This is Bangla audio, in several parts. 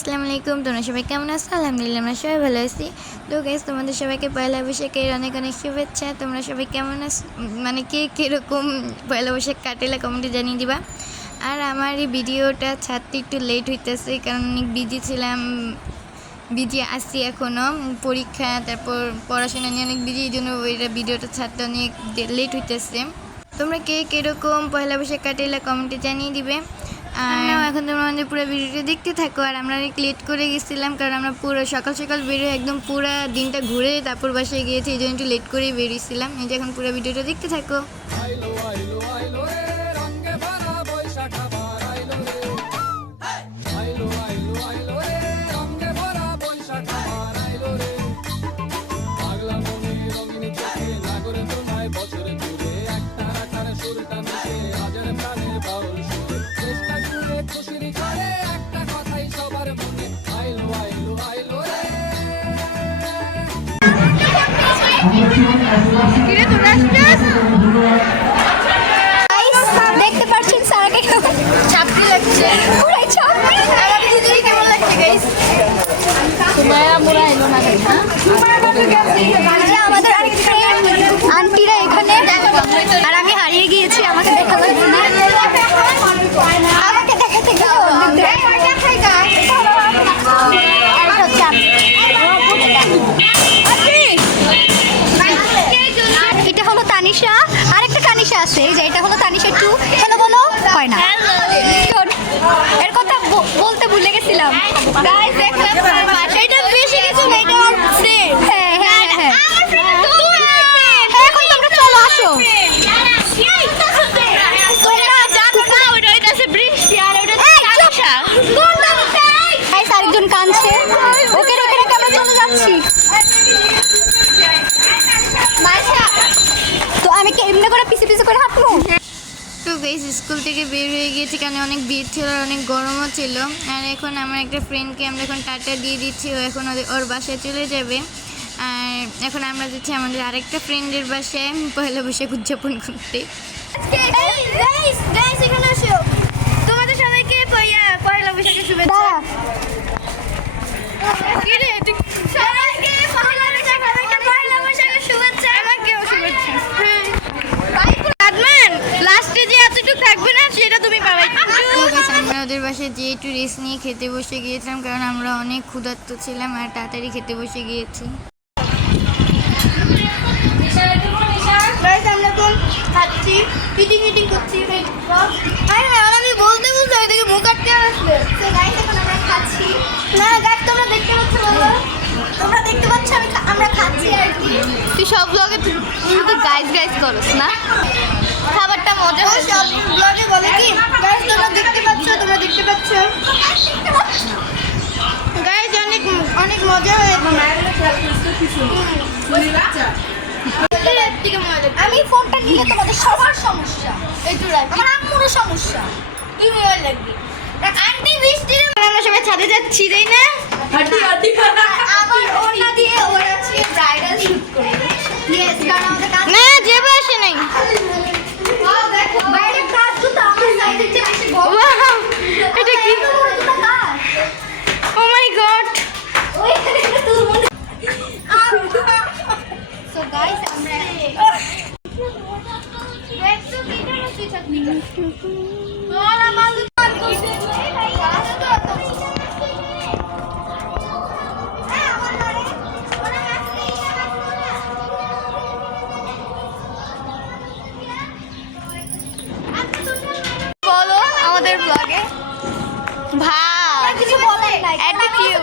আসসালামু আলাইকুম। তোমরা সবাই কেমন আছো? আলহামদুলিল্লাহ আমরা সবাই ভালো আছি। তো গাইস, তোমাদের সবাইকে পয়লা বৈশাখের অনেক অনেক শুভেচ্ছা। তোমরা সবাই কেমন আছো, মানে কে কীরকম পয়লা বৈশাখ কাটাইলা কমেন্টে জানিয়ে দিবা। আর আমার এই ভিডিওটা ছাড়তে একটু লেট হইতেছে, কারণ অনেক বিজি ছিলাম, বিজি আসছি এখনও, পরীক্ষা তারপর পড়াশোনা নিয়ে অনেক বিজি, এই জন্য ওইটা ভিডিওটা ছাড়তে অনেক লেট হইতেছে। তোমরা কে কীরকম পয়লা বৈশাখ কাটাইলা কমেন্টে জানিয়ে দিবে। আর এখন তোমরা আমাদের পুরো ভিডিওটা দেখতে থাকো। আর আমরা অনেক লেট করে গেছিলাম, কারণ আমরা পুরো সকাল সকাল বেরিয়ে একদম পুরো দিনটা ঘুরে তারপর বাসায় গিয়েছি, এই জন্য একটু লেট করেই বেরিয়েছিলাম। এই যে এখন পুরো ভিডিওটা দেখতে থাকো। দেখতে পাচ্ছেন স্যারকে ছাত্রী লাগছে, পুরাই ছাত্রী। আমাদের দিদি কেমন লাগছে গাইস? আমাদের আরেক ফ্রেন্ড আন্টিরা এখানে, আর আমি হারিয়ে গিয়েছি, আমাকে দেখা লাগছে না, আমাকে দেখাতে গেল। এটা হলো তানিশা, আরেকটা তানিশা আছে, এই যে এটা হলো তানিশা 2। বলো বলো, হয় না, শোন, এর কথা বলতে ভুলে গেছিলাম। গাইস দেখলাম এটা বেশি কিছু না, এটা আমার ফ্রেন্ড। হ্যাঁ হ্যাঁ হ্যাঁ, এখন তোমরা চলো আসো। তোমরা জানো না ওইটা হইতাছে বৃষ্টি, আর ওইটা তানিশা। গাইস আরেকজন কাঁদছে, ওকে রেখে রেখে আমরা চলে যাচ্ছি। তো আমি কি এমনি করে পিছে পিছে করে হাঁটবো? তো গাইস স্কুল থেকে বের হয়ে গিয়েছি, কারণ অনেক ভিড় ছিল আর অনেক গরমও ছিল। আর এখন আমার একটা ফ্রেন্ডকে আমরা এখন টাটা দিয়ে দিচ্ছি, ও এখন ওর বাসায় চলে যাবে। আর এখন আমরা যাচ্ছি আমাদের আরেকটা ফ্রেন্ডের বাসায় পয়লা বৈশাখ উদযাপন করতে। তোমাদের সবাইকে পয়লা বৈশাখের শুভেচ্ছা। ওদের বাসায় যে একটু রেস্ট নিয়ে খেতে বসে গিয়েছিলাম, কারণ আমরা অনেক ক্ষুধার্ত ছিলাম আর তাড়াতাড়ি খেতে বসে গিয়েছি। আমি বলতে বলতে ওইদিকে মুখ আটকে আসলে আমরা খাচ্ছি না। গাইস তোমরা দেখতে পাচ্ছ, তোমরা দেখতে পাচ্ছ আমরা খাচ্ছি আর কি। তুই সব ব্লগে তুই গাইস গাইস করস না, খাবারটা মজা ও সব ব্লগে বলে কি গাইস তোমরা দেখতে পাচ্ছ, তোমরা দেখতে পাচ্ছ গাইস, অনেক অনেক মজা হয়েছে। আমি ফোনটা নিলে তোমাদের সবার সমস্যা, আমার আম্মুরও সমস্যা, তুই মোবাইল লাগবে। আন্টি বৃষ্টির আমরা সবাই ছাদে যাচ্ছি, তাই না? আবার ওনা দিয়ে ওরা আছে ব্রাইডাল শুট করে। ইয়েস, কারণ আমাদের কাজ না যেবে আসে নাই। দেখো বাইরে কাজ তো আমার সাইডে যে বেশি বড়। এটা কি? ও মাই গড, ওইখানে একটা তুল মনে। সো গাইস আমরা একটু ভিডিও নছি থাকি। ওলা মাল পান করছে। বলো আমাদের ব্লগে ভাই কিছু বলেন নাই। অ্যাটিটিউড।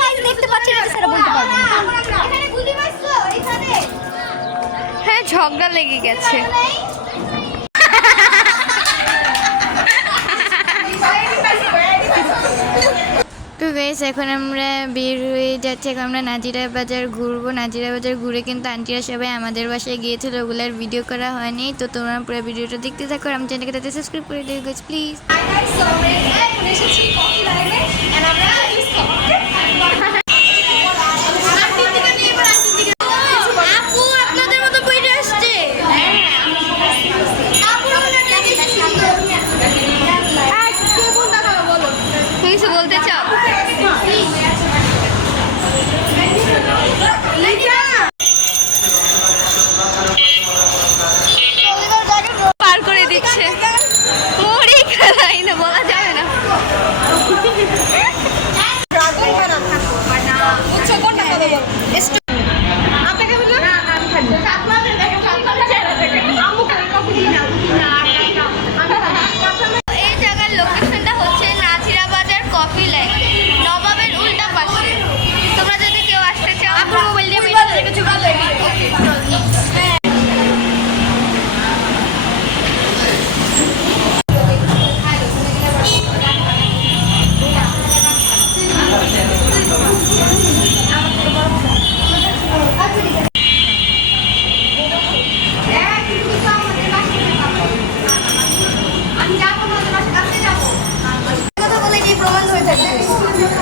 গাইস দেখতে পাচ্ছেন, এটা সেটা বলতে পারবেন না। এখানে গুলি মারছো এখানে। হ্যাঁ ঝগড়া লেগে গেছে। তো গাইস এখন আমরা বের হয়ে যাচ্ছি, এখন আমরা নাজিরা বাজার ঘুরবো। নাজিরা বাজার ঘুরে কিন্তু আন্টিরা সবাই আমাদের বাসায় গিয়েছিল, ওগুলার ভিডিও করা হয়নি। তো তোমরা পুরো ভিডিওটা দেখতে থাকো, আর আমার চ্যানেলকে তাতে সাবস্ক্রাইব করে দিও গাইস প্লিজ। কিছু বলতে চাও?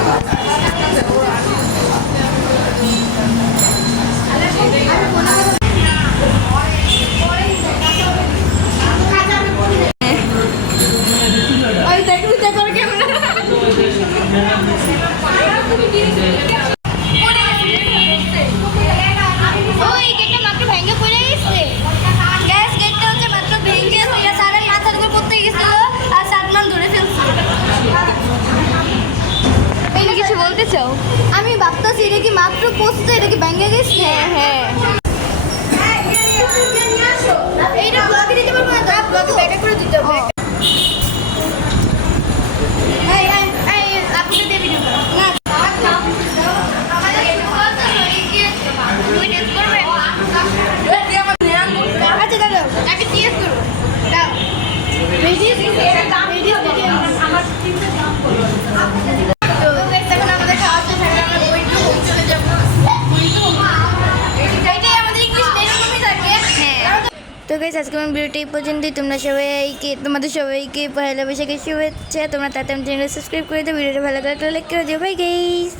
ওই গেটটা মাত্র ভেঙে পড়ে গেছে। গ্যাস গেটটা হচ্ছে মাত্র ভেঙে গেছে, এটা স্যারের মাথার উপর পড়তে গেছিল আর সাদমান ধরে ফেলছে। তুমি কিছু বলতে চাও? আমি ভাবতেছি এটা কি মাত্র পড়ছে, এটা কি ভেঙে গেছে? হ্যাঁ এইটা ব্লগে দিতে পারবো না, তো ব্লগে ব্যাটা করে দিতে হবে। আপনি দেবেন না? আচ্ছা দাদা একটা জিজ্ঞেস করবো। দাও তো এখন আমাদের খাওয়া শেষ হয়ে গেলে আমরা বই টু হোম চলে যাবো। এইটাই আমাদের ইংলিশ এরকমই থাকে। হ্যাঁ। তো গাইস আজকে আমার ভিডিওটা এই পর্যন্তই। তোমাদের সবাইকে পয়লা বৈশাখের শুভেচ্ছা। তোমরা তাতে আমার চ্যানেল সাবস্ক্রাইব করে দাও। ভিডিওটা ভালো লাগলে লাইক করে দিও। Bye guys.